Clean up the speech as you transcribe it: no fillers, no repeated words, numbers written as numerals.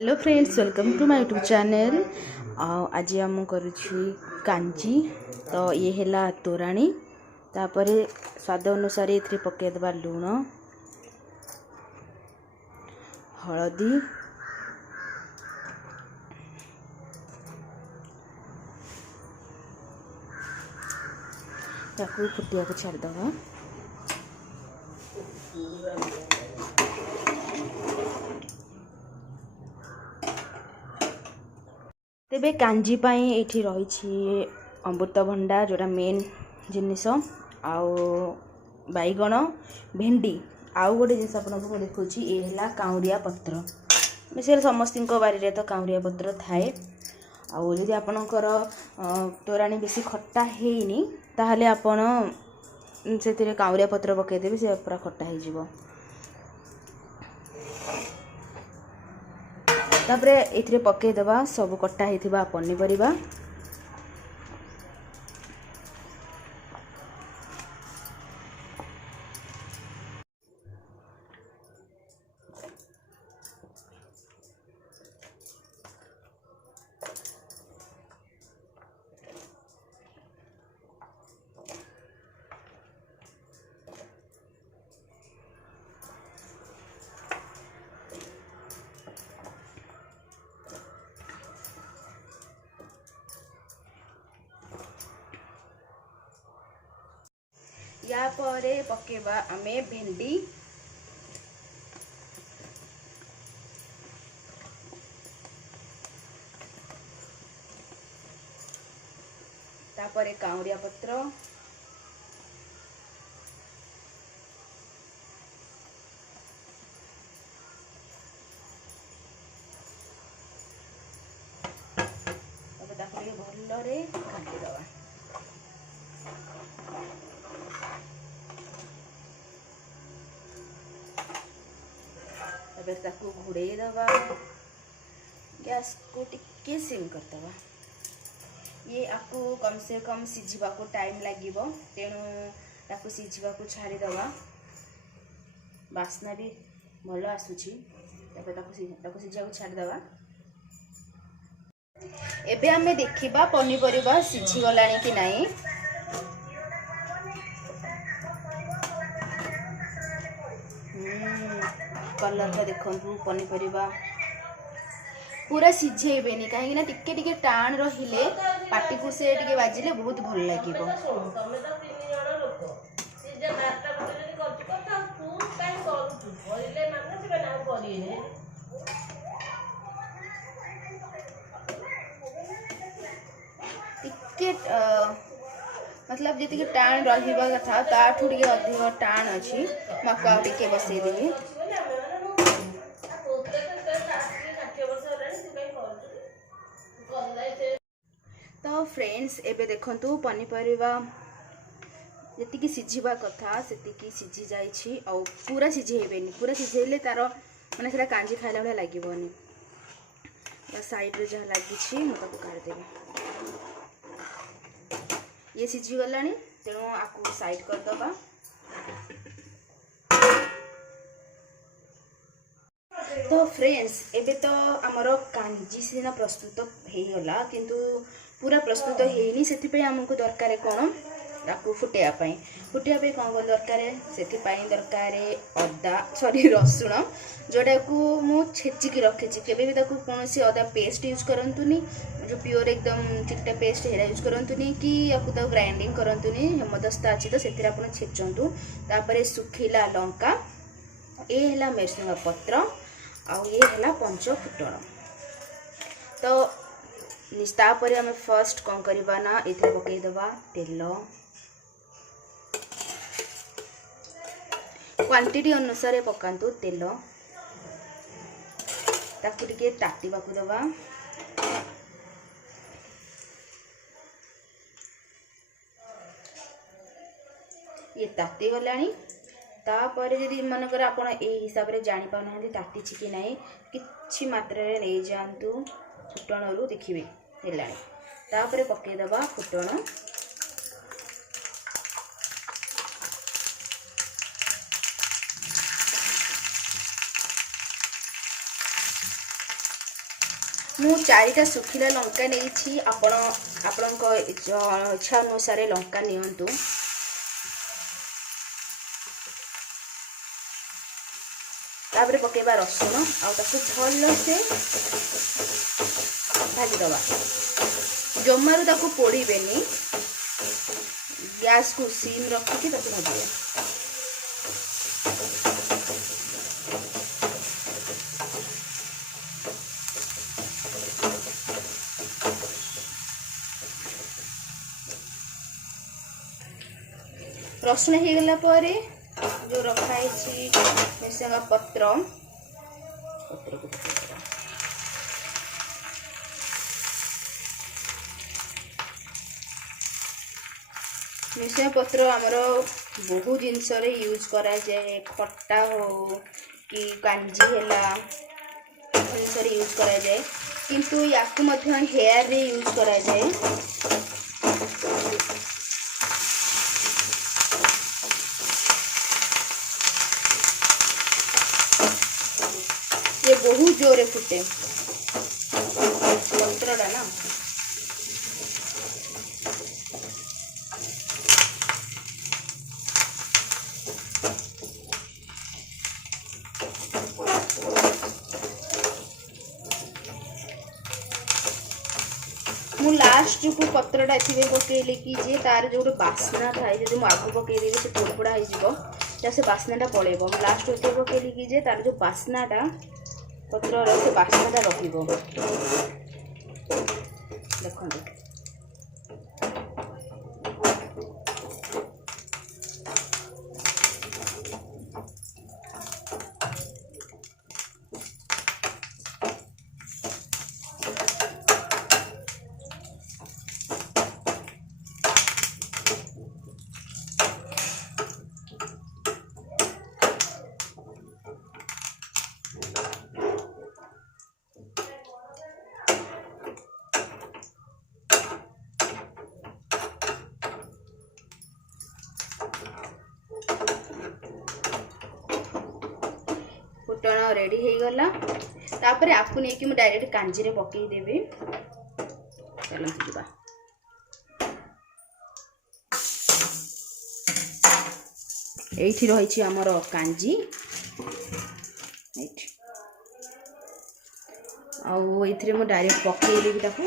Hello friends, welcome to my YouTube channel. आज आम करुछि कांजी। तो ये हैला तोराणी, तापर स्वाद अनुसार ये पकई देबा लूण, हलदी, ताकू फुटिया को छाड़ दवा। तेबे कांजी पाई एठी रही अमृतभंडा जोड़ा मेन जिनिस, आउ बैगण, भेंडी, आउ गोटे जिन आपको देखा ये है काउरिया पत्र। बेसिकली समस्त बारी तो काउरिया पत्र थाए। आउ जदि आपणकर तोराणी बेसी खट्टा हैनी ताहले आपण से काउरिया पत्र पकईदेवे, से पूरा खट्टा हो। तापरे एथिरे पकईदेवा सब कटा होइथिबा पनीपरिबा। या परे पकेबा आमे भेंडी, तापरे काउरिया पत्र, भलरे घाटी दवा। घोड़े दवा, गैस को टिके सिम कर दवा। ये आपको कम से कम सिझा को टाइम लगे, तेणु सिझा को छाड़ी दवा। बास्ना भी भल आसूची, सिझा को छाड़ी दवा। एबे हमें देखिबा पनीपरिबा सिझी गलानी कि नहीं। कलर तो देखु पनीपरिबा पूरा सिझेबेनी, कहीं टिके टिके टाण रहिले पाटी को से टिके बाजिले बहुत भल लागिबो। टिके मतलब जी टाण रहा कथा ताठू टिके अधिक टाण अच्छी। मका टिके बसई देवी। तो फ्रेंड्स एबे देखंतु पनीपरिबा जी सिझा कथा से सिझी जाइछि। और पूरा सिझेबेनी, पूरा सिझेले तार माने सेटा कांजी खाइला भाया लागबोनी। साइड रे जहाँ लगी मुझे काढ़देवी। ये सिझी गलानी, तेणु आपको साइड करदबा। तो फ्रेंड्स एबे तो आमर कांजी सीना प्रस्तुत हो गला, किंतु पूरा प्रस्तुत होनी से आमको दरकार कौन ताकू फुटाइवाई। फुटाइवाई कौन कौन दरकार से दरकार अदा सॉरी रसुण, जोटा को मु छेचिकी रखी। केबे भी ताकू कौन अदा पेस्ट यूज करंतुनी, जो प्योर एकदम चिकटा पेस्ट हेरा यूज करंतुनी कि आपको ग्राइंडिंग करंतुनी। हेमदस्ता अच्छी तो से आप छेचंतु। तापर सुखिला लंका, ये है मेरसुंगा पत्र, आउ ये है पंच फुटण। तो तापर आम फर्स्ट कौन करवा ना ये पकईदबा तेल। क्वांटिटी अनुसार पकातु तेल, ताकू टिके तातीबा को दबा। ये ताती गलानी। तापर जदि मनकर आप हिसाब से जानी पाना ताती कि ना कि मात्रा नहीं जातु फुटण रू देखिए है। तापर पकईदबा फुटण। मु 4टा सुखिला लंका नहीं आपण इच्छा अनुसार लंका नियंतु। तापर पकेबा रसुण भल से भाजीदबा। जमारू ताकू पोड़ेनि, गैस को सिम रखिकी भाजिए। रसुण हो गला परे जो रखाई मिर्सांगा पत्र को मिर्सांगा पत्र आमर बहु जिनस यूज करा जाए, खट्टा हो कि कांजी हैला जिनस यूज करा जाए, किंतु याकू मध्य हेयर रे यूज करा जाए। ये बहुत जोरे फुटे पत्रटा ना। मु लास्ट को पत्रटा एथि पकेली कि जे तार जो बास्ना थाए जो आगु पकईदेवी से पोड़पोड़ा हो से बास्नाटा पड़ेब। मु लास्ट एथि पकेली कि जे तार जो बास्नाटा पत्र से बास्नाटा रहिबो। देखो फुटण रेडी हो गला। तापर आपको नहीं कि मु डायरेक्ट कांजी रे पकई देबी। चलते जीवा। एठी रही हमर कांजी आउ एथिरे मु डायरेक्ट पकई देबी ताको।